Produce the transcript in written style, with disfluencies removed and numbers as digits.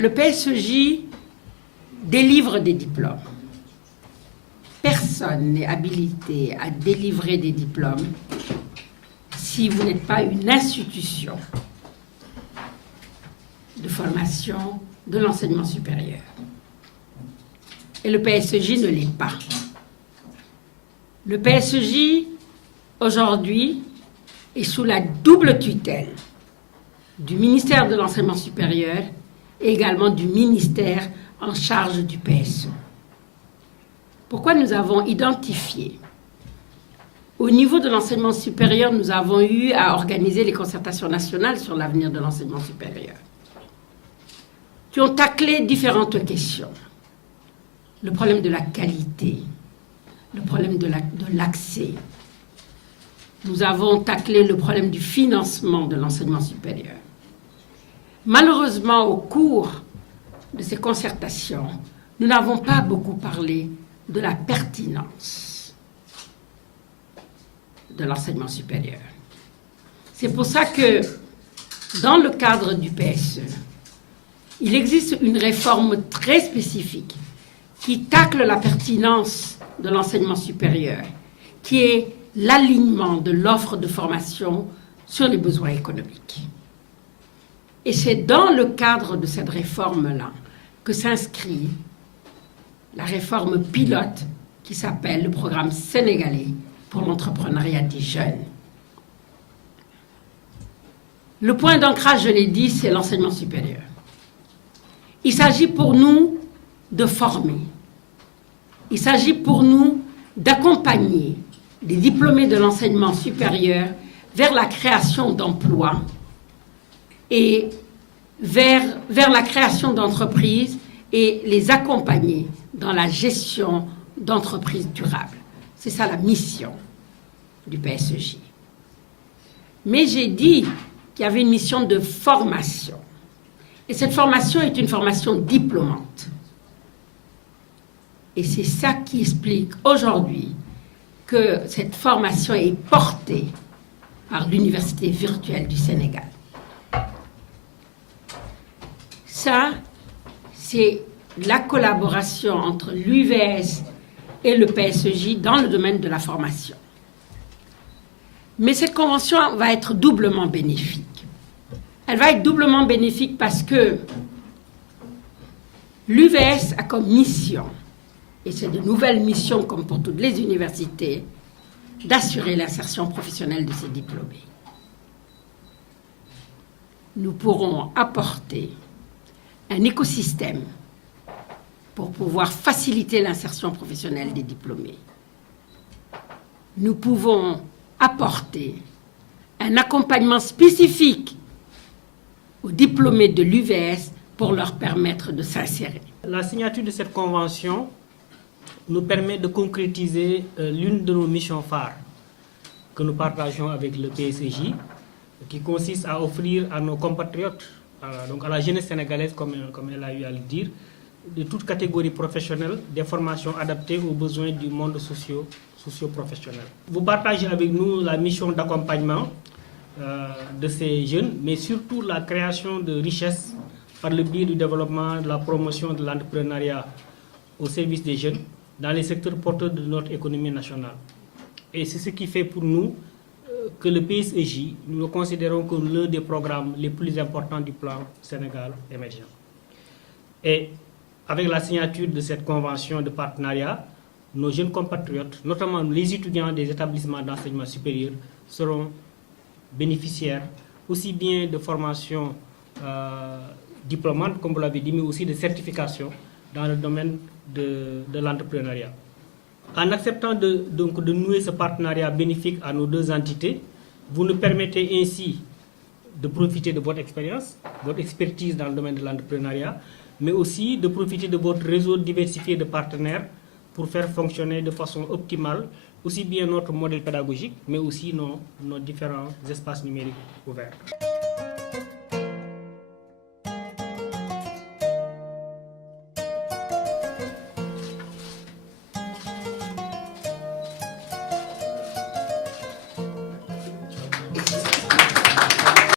Le PSEJ délivre des diplômes. Personne n'est habilité à délivrer des diplômes si vous n'êtes pas une institution de formation de l'enseignement supérieur. Et le PSEJ ne l'est pas. Le PSEJ, aujourd'hui, est sous la double tutelle du ministère de l'Enseignement supérieur et également du ministère en charge du PSE. Pourquoi nous avons identifié? Au niveau de l'enseignement supérieur, nous avons eu à organiser les concertations nationales sur l'avenir de l'enseignement supérieur, qui ont taclé différentes questions. Le problème de la qualité, le problème de l'accès. Nous avons taclé le problème du financement de l'enseignement supérieur. Malheureusement, au cours de ces concertations, nous n'avons pas beaucoup parlé de la pertinence de l'enseignement supérieur. C'est pour ça que, dans le cadre du PSE, il existe une réforme très spécifique qui tacle la pertinence de l'enseignement supérieur, qui est l'alignement de l'offre de formation sur les besoins économiques. Et c'est dans le cadre de cette réforme-là que s'inscrit la réforme pilote qui s'appelle le programme sénégalais pour l'entrepreneuriat des jeunes. Le point d'ancrage, je l'ai dit, c'est l'enseignement supérieur. Il s'agit pour nous de former. Il s'agit pour nous d'accompagner les diplômés de l'enseignement supérieur vers la création d'emplois et vers la création d'entreprises et les accompagner dans la gestion d'entreprises durables. C'est ça la mission du PSEJ. Mais j'ai dit qu'il y avait une mission de formation. Et cette formation est une formation diplômante. Et c'est ça qui explique aujourd'hui que cette formation est portée par l'Université virtuelle du Sénégal. Ça, c'est la collaboration entre l'UVS et le PSEJ dans le domaine de la formation. Mais cette convention va être doublement bénéfique. Elle va être doublement bénéfique parce que l'UVS a comme mission, et c'est de nouvelles missions comme pour toutes les universités, d'assurer l'insertion professionnelle de ses diplômés. Nous pourrons apporter un écosystème pour pouvoir faciliter l'insertion professionnelle des diplômés. Nous pouvons apporter un accompagnement spécifique aux diplômés de l'UVS pour leur permettre de s'insérer. La signature de cette convention nous permet de concrétiser l'une de nos missions phares que nous partageons avec le PSEJ, qui consiste à offrir à nos compatriotes, donc à la jeunesse sénégalaise, comme elle a eu à le dire, de toute catégorie professionnelle, des formations adaptées aux besoins du monde socio-professionnel. Vous partagez avec nous la mission d'accompagnement de ces jeunes, mais surtout la création de richesses par le biais du développement, de la promotion de l'entrepreneuriat au service des jeunes dans les secteurs porteurs de notre économie nationale. Et c'est ce qui fait pour nous que le PSEJ, nous le considérons comme l'un des programmes les plus importants du plan Sénégal émergent. Et avec la signature de cette convention de partenariat, nos jeunes compatriotes, notamment les étudiants des établissements d'enseignement supérieur, seront bénéficiaires aussi bien de formations diplômantes, comme vous l'avez dit, mais aussi de certifications dans le domaine de l'entrepreneuriat. En acceptant de nouer ce partenariat bénéfique à nos deux entités, vous nous permettez ainsi de profiter de votre expérience, votre expertise dans le domaine de l'entrepreneuriat, mais aussi de profiter de votre réseau diversifié de partenaires pour faire fonctionner de façon optimale aussi bien notre modèle pédagogique, mais aussi nos différents espaces numériques ouverts.